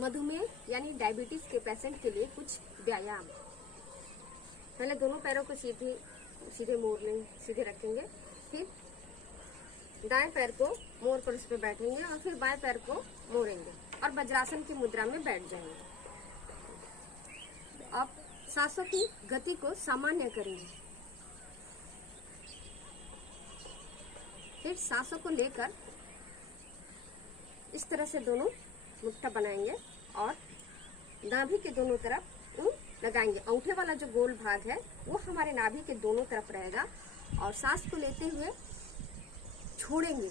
मधुमेह यानी डायबिटीज के पेशेंट के लिए कुछ व्यायाम। पहले दोनों पैरों को सीधे सीधे रखेंगे, फिर दाएं पैर को मोड़ कर उस पर बैठेंगे और फिर बाएं पैर को मोड़ेंगे और वज्रासन की मुद्रा में बैठ जाएंगे। अब सांसों की गति को सामान्य करेंगे, फिर सांसों को लेकर इस तरह से दोनों मुट्ठा बनाएंगे और नाभि के दोनों तरफ ऊं लगाएंगे। अंगूठे वाला जो गोल भाग है वो हमारे नाभि के दोनों तरफ रहेगा और सांस को लेते हुए छोड़ेंगे,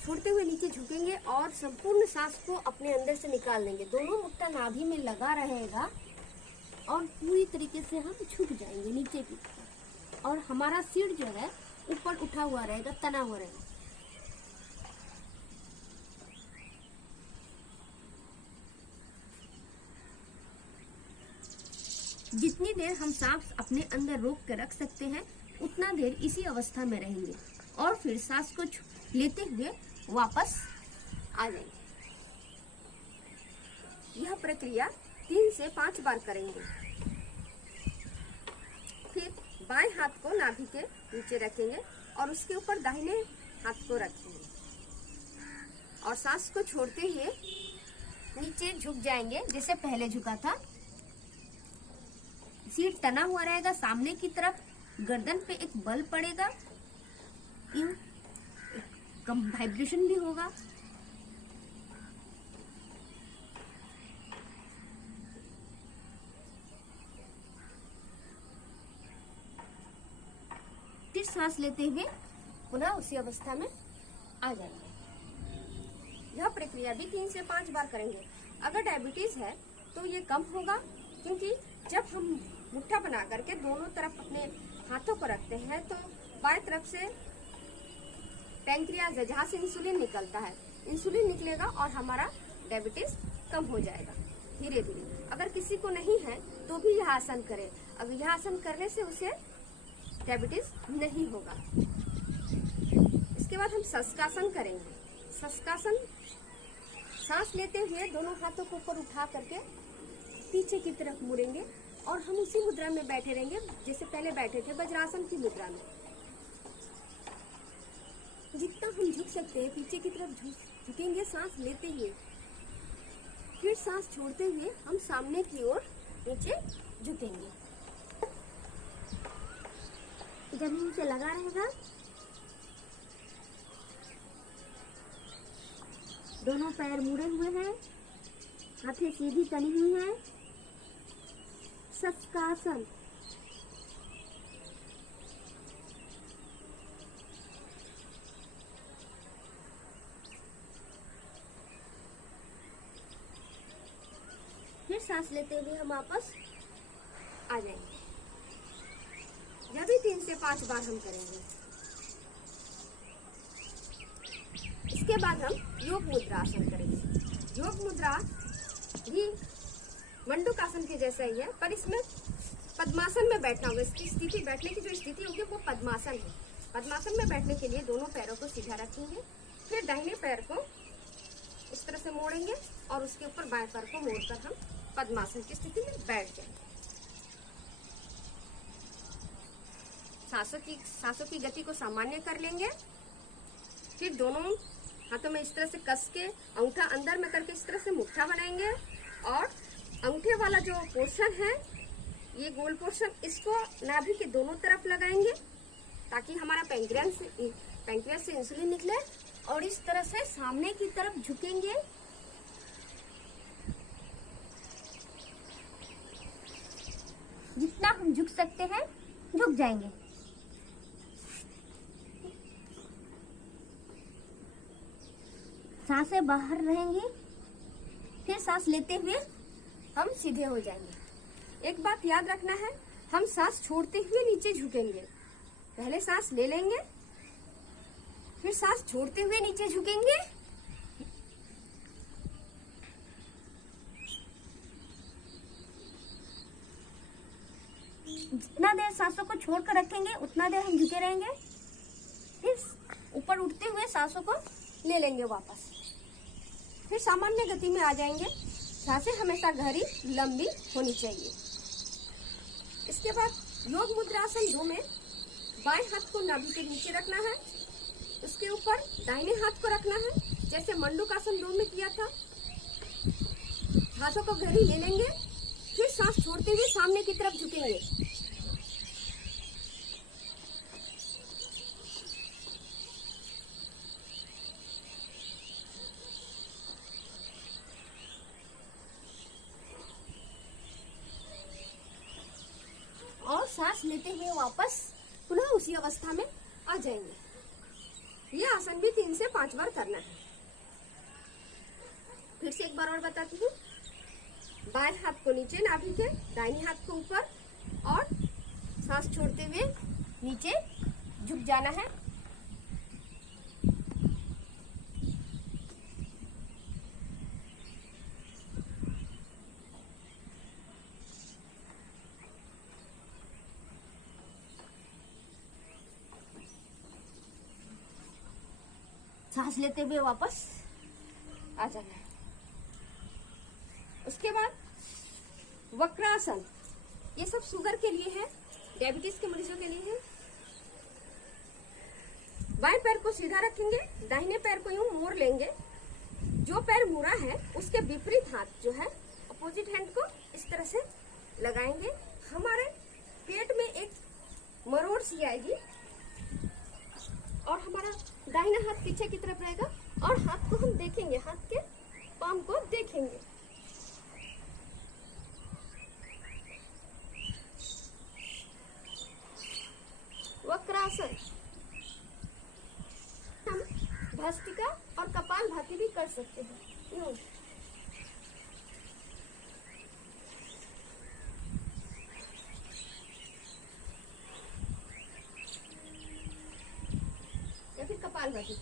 छोड़ते हुए नीचे झुकेंगे और संपूर्ण सांस को अपने अंदर से निकाल लेंगे। दोनों मुट्ठा नाभि में लगा रहेगा और पूरी तरीके से हम झुक जाएंगे नीचे की तरफ और हमारा सिर जो है ऊपर उठा हुआ रहेगा, तना हुआ रहेगा। जितनी देर हम सांस अपने अंदर रोक कर रख सकते हैं उतना देर इसी अवस्था में रहेंगे और फिर सांस को लेते हुए वापस आ जाएंगे। यह प्रक्रिया 3 से 5 बार करेंगे। फिर बाएं हाथ को नाभि के नीचे रखेंगे और उसके ऊपर दाहिने हाथ को रखेंगे और सांस को छोड़ते हुए नीचे झुक जाएंगे जैसे पहले झुका था। सिर तना हुआ रहेगा सामने की तरफ, गर्दन पे एक बल पड़ेगा, कम वाइब्रेशन भी होगा। फिर सांस लेते हुए पुनः उसी अवस्था में आ जाएंगे। यह प्रक्रिया भी 3 से 5 बार करेंगे। अगर डायबिटीज है तो ये कम होगा, क्योंकि जब हम मुट्ठा बना करके दोनों तरफ अपने हाथों को रखते हैं तो बाएं तरफ से पैंक्रियाज है जहाँ से इंसुलिन निकलता है, इंसुलिन निकलेगा और हमारा डायबिटीज कम हो जाएगा धीरे धीरे। अगर किसी को नहीं है तो भी यह आसन करे, अगर यह आसन करने से उसे डायबिटीज नहीं होगा। इसके बाद हम शशकासन करेंगे। शशकासन सांस लेते हुए दोनों हाथों को ऊपर उठा करके पीछे की तरफ मुड़ेंगे और हम उसी मुद्रा में बैठे रहेंगे जैसे पहले बैठे थे, वज्रासन की मुद्रा में। जितना हम झुक सकते हैं पीछे की तरफ झुकेंगे सांस लेते हुए, फिर सांस छोड़ते हुए हम सामने की ओर नीचे झुकेंगे। जमीन से लगा रहेगा, दोनों पैर मुड़े हुए हैं, हाथें सीधी तनी हुई हैं। शशकासन। फिर सांस लेते हुए हम वापस आ जाएंगे। यह भी 3 से 5 बार हम करेंगे। इसके बाद हम योग मुद्रा आसन करेंगे। योग मुद्रा भी मंडूकासन के जैसा ही है, पर इसमें पद्मासन में बैठना होगा। इसकी स्थिति, बैठने की जो स्थिति होगी वो पद्मासन है। पद्मासन में बैठने के लिए दोनों पैरों को सीधा रखेंगे, फिर दाहिने पैर को इस तरह से मोड़ेंगे और उसके ऊपर बाएं पैर को मोड़कर हम पद्मासन की स्थिति में बैठ जाएंगे। सांसों की गति को सामान्य कर लेंगे। फिर दोनों हाथों में इस तरह से कस के अंगूठा अंदर में करके इस तरह से मुट्ठा बनाएंगे और अंगूठे वाला जो पोर्शन है, ये गोल पोर्शन, इसको नाभि के दोनों तरफ लगाएंगे ताकि हमारा पैंक्रियास से इंसुलिन निकले और इस तरह से सामने की तरफ झुकेंगे। जितना हम झुक सकते हैं झुक जाएंगे। सांसें बाहर रहेंगी, फिर सांस लेते हुए हम सीधे हो जाएंगे। एक बात याद रखना है, हम सांस छोड़ते हुए नीचे झुकेंगे। पहले सांस ले लेंगे, फिर सांस छोड़ते हुए नीचे झुकेंगे, जितना देर सांसों को छोड़कर रखेंगे उतना देर हम झुके रहेंगे। फिर ऊपर उठते हुए सांसों को ले लेंगे वापस, फिर फिर सामान्य गति में आ जाएंगे। सांसें हमेशा गहरी लंबी होनी चाहिए। इसके बाद योग मुद्रासन 2 में बाएं हाथ को नाभि के नीचे रखना है, उसके ऊपर दाहिने हाथ को रखना है, जैसे मंडूकासन 2 में किया था। हाथों को गहरी ले लेंगे, फिर सांस छोड़ते हुए सामने की तरफ झुकेंगे। और सांस लेते हुए वापस पुनः उसी अवस्था में आ जाएंगे। ये आसन भी 3 से 5 बार करना है। फिर से एक बार और बताती हूँ। बाएं हाथ को नीचे नाभि के, दाहिने हाथ को ऊपर, और सांस छोड़ते हुए नीचे झुक जाना है। सांस लेते हुए वापस आ जाना है। उसके बाद वक्रासन, ये सब शुगर के लिए है, डायबिटीज के मरीजों के लिए है। बाएं पैर को सीधा रखेंगे, दाहिने पैर को यूं मोड़ लेंगे। जो पैर मुड़ा है उसके विपरीत हाथ जो है अपोजिट हैंड को इस तरह से लगाएंगे। हमारे पेट में एक मरोड़ सी आएगी और हमारा दाहिना हाथ पीछे की तरफ रहेगा और हाथ को हम देखेंगे, हाथ के पाम को देखेंगे। वक्रासन हम भस्त्रिका और कपालभाति भी कर सकते हैं। यूं या फिर कपालभाति।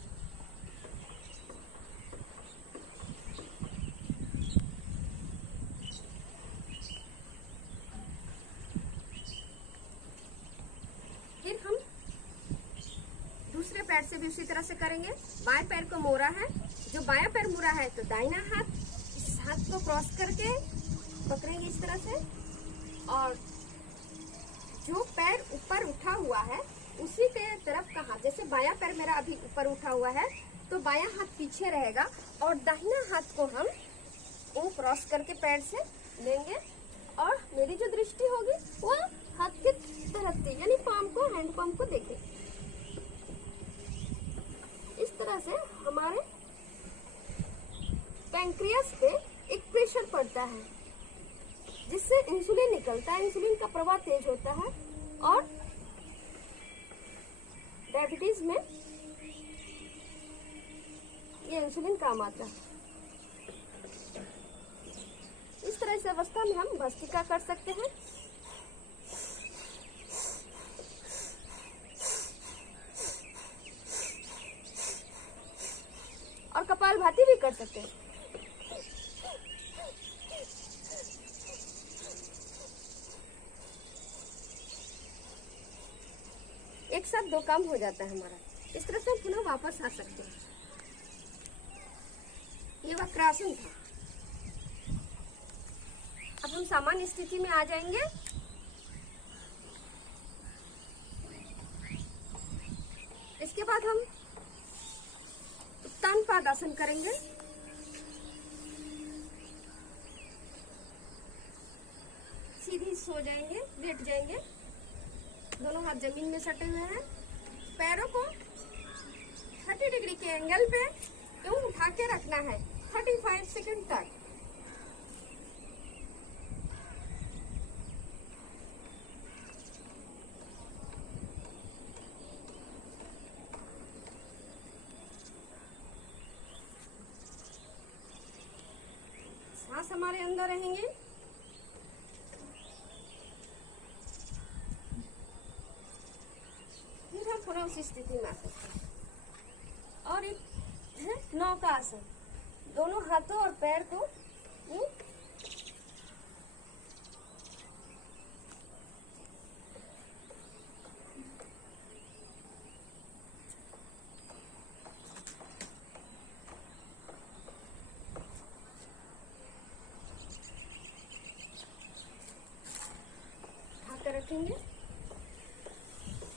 फिर हम दूसरे पैर से भी उसी तरह से करेंगे। बाएं पैर को मोड़ा है, जो बायां पैर मुड़ा है तो दाहिना हाथ इस हाथ को क्रॉस करके पकड़ेंगे इस तरह से, और जो पैर ऊपर उठा हुआ है उसी के तरफ का हाथ, जैसे बायां पैर मेरा अभी ऊपर उठा हुआ है तो बायां हाथ पीछे रहेगा और दाहिना हाथ को हम वो क्रॉस करके पैर से लेंगे और मेरी जो दृष्टि होगी वो हाथ के तरफ से, यानी पाम को, हैंड पाम को देखें। इस तरह से हमारे पैंक्रियास पे एक प्रेशर पड़ता है जिससे इंसुलिन निकलता है, इंसुलिन का प्रवाह तेज होता है और डायबिटीज में ये इंसुलिन काम आता है। इस तरह से अवस्था में हम भस्त्रिका कर सकते हैं। और कपालभाति भी कर सकते हैं। एक साथ 2 काम हो जाता है हमारा। इस तरह से हम पुनः वापस आ सकते हैं। ये वक्रासन था। अब हम सामान्य स्थिति में आ जाएंगे। इसके बाद हम उत्तान पादासन करेंगे। सीधी सो जाएंगे, लेट जाएंगे, दोनों हाथ जमीन में सटे हुए हैं। पैरों को 30 डिग्री के एंगल पे यूं उठा के रखना है 35 सेकंड तक। सांस हमारे अंदर रहेंगे। फिर हम थोड़ा उसी स्थिति में आ सकते हैं। और एक है नौका आसन। दोनों हाथों और पैर को यूं रखेंगे।